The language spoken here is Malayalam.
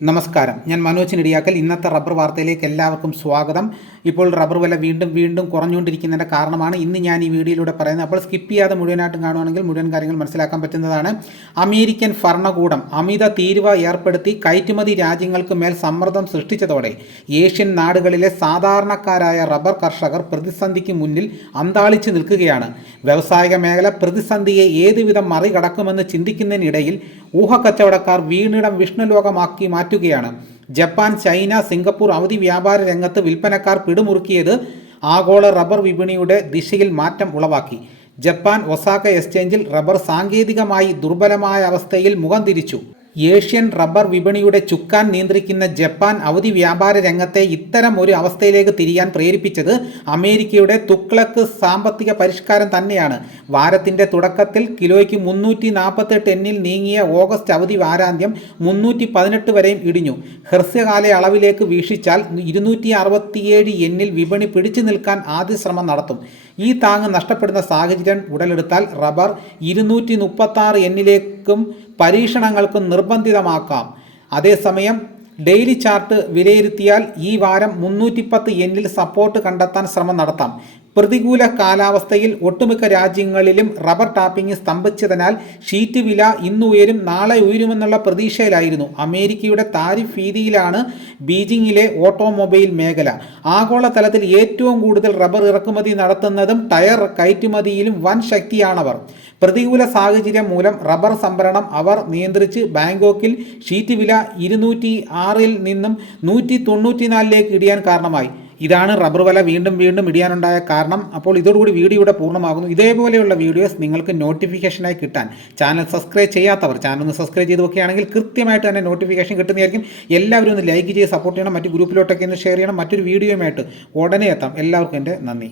നമസ്കാരം. ഞാൻ മനോജ് നെടിയാക്കൽ. ഇന്നത്തെ റബ്ബർ വാർത്തയിലേക്ക് എല്ലാവർക്കും സ്വാഗതം. ഇപ്പോൾ റബ്ബർ വില വീണ്ടും വീണ്ടും കുറഞ്ഞുകൊണ്ടിരിക്കുന്നതിന്റെ കാരണമാണ് ഇന്ന് ഞാൻ ഈ വീഡിയോയിലൂടെ പറയുന്നത്. അപ്പോൾ സ്കിപ്പ് ചെയ്യാതെ മുഴുവനായിട്ടും കാണുവാണെങ്കിൽ മുഴുവൻ കാര്യങ്ങൾ മനസ്സിലാക്കാൻ പറ്റുന്നതാണ്. അമേരിക്കൻ ഭരണകൂടം അമിത തീരുവ ഏർപ്പെടുത്തി കയറ്റുമതി രാജ്യങ്ങൾക്ക് മേൽ സമ്മർദ്ദം സൃഷ്ടിച്ചതോടെ ഏഷ്യൻ നാടുകളിലെ സാധാരണക്കാരായ റബ്ബർ കർഷകർ പ്രതിസന്ധിക്ക് മുന്നിൽ അന്താളിച്ചു നിൽക്കുകയാണ്. വ്യാവസായിക മേഖല പ്രതിസന്ധിയെ ഏതുവിധം മറികടക്കുമെന്ന് ചിന്തിക്കുന്നതിനിടയിൽ ഊഹക്കച്ചവടക്കാർ വീണിടം വിഷ്ണുലോകമാക്കി മാറ്റുകയാണ്. ജപ്പാൻ ചൈന സിംഗപ്പൂർ അവധി വ്യാപാര രംഗത്ത് വിൽപ്പനക്കാർ പിടിമുറുക്കിയത് ആഗോള റബ്ബർ വിപണിയുടെ ദിശയിൽ മാറ്റം ഉളവാക്കി. ജപ്പാൻ ഒസാക്ക എക്സ്ചേഞ്ചിൽ റബ്ബർ സാങ്കേതികമായി ദുർബലമായ അവസ്ഥയിൽ മുഖം തിരിച്ചു. ഏഷ്യൻ റബ്ബർ വിപണിയുടെ ചുക്കാൻ നിയന്ത്രിക്കുന്ന ജപ്പാൻ അവധി വ്യാപാര രംഗത്തെ ഇത്തരം ഒരു അവസ്ഥയിലേക്ക് തിരിയാൻ പ്രേരിപ്പിച്ചത് അമേരിക്കയുടെ തുക്ലക്ക് സാമ്പത്തിക പരിഷ്കാരം തന്നെയാണ്. വാരത്തിന്റെ തുടക്കത്തിൽ കിലോയ്ക്ക് മുന്നൂറ്റി നാൽപ്പത്തെട്ട് എന്നിൽ നീങ്ങിയ ഓഗസ്റ്റ് അവധി വാരാന്ത്യം മുന്നൂറ്റി പതിനെട്ട് വരെയും ഇടിഞ്ഞു. ഹ്രസ്വകാല അളവിലേക്ക് വീക്ഷിച്ചാൽ ഇരുന്നൂറ്റി അറുപത്തിയേഴ് എന്നിൽ വിപണി പിടിച്ചു നിൽക്കാൻ ആദ്യ ശ്രമം നടത്തും. ഈ താങ്ങ് നഷ്ടപ്പെടുന്ന സാഹചര്യം ഉടലെടുത്താൽ റബ്ബർ ഇരുന്നൂറ്റി മുപ്പത്തി എന്നിലേക്കും പരീക്ഷണങ്ങൾക്കും നിർബന്ധിതമാക്കാം. അതേസമയം ഡെയിലി ചാർട്ട് വിലയിരുത്തിയാൽ ഈ വാരം മുന്നൂറ്റിപ്പത്ത് എന്നിൽ സപ്പോർട്ട് കണ്ടെത്താൻ ശ്രമം നടത്താം. പ്രതികൂല കാലാവസ്ഥയിൽ ഒട്ടുമിക്ക രാജ്യങ്ങളിലും റബ്ബർ ടാപ്പിംഗ് സ്തംഭിച്ചതിനാൽ ഷീറ്റ് വില ഇന്ന് ഉയരും നാളെ ഉയരുമെന്നുള്ള പ്രതീക്ഷയിലായിരുന്നു. അമേരിക്കയുടെ താരിഫ് ഭീതിയിലാണ് ബീജിംഗിലെ ഓട്ടോമൊബൈൽ മേഖല. ആഗോളതലത്തിൽ ഏറ്റവും കൂടുതൽ റബ്ബർ ഇറക്കുമതി നടത്തുന്നതും ടയർ കയറ്റുമതിയിലും വൻ ശക്തിയാണവർ. പ്രതികൂല സാഹചര്യം മൂലം റബ്ബർ സംഭരണം അവർ നിയന്ത്രിച്ച് ബാങ്കോക്കിൽ ഷീറ്റ് വില ഇരുന്നൂറ്റി ആറിൽ നിന്നും നൂറ്റി തൊണ്ണൂറ്റിനാലിലേക്ക് ഇടിയാൻ കാരണമായി. ഇതാണ് റബ്ബർ വല വീണ്ടും വീണ്ടും ഇടിയാനുണ്ടായ കാരണം. അപ്പോൾ ഇതോടുകൂടി വീഡിയോ ഇവിടെ പൂർണമാകുന്നു. ഇതേപോലെയുള്ള വീഡിയോസ് നിങ്ങൾക്ക് നോട്ടിഫിക്കേഷനായി കിട്ടാൻ ചാനൽ സബ്സ്ക്രൈബ് ചെയ്യാത്തവർ ചാനൽ ഒന്ന് സബ്സ്ക്രൈബ് ചെയ്ത് വെക്കുകയാണെങ്കിൽ കൃത്യമായിട്ട് തന്നെ നോട്ടിഫിക്കേഷൻ കിട്ടുന്നതായിരിക്കും. എല്ലാവരും ഒന്ന് ലൈക്ക് ചെയ്ത് സപ്പോർട്ട് ചെയ്യണം. മറ്റ് ഗ്രൂപ്പിലോട്ടൊക്കെ ഒന്ന് ഷെയർ ചെയ്യണം. മറ്റൊരു വീഡിയോയുമായിട്ട് ഉടനെ എത്താം. എല്ലാവർക്കും എന്റെ നന്ദി.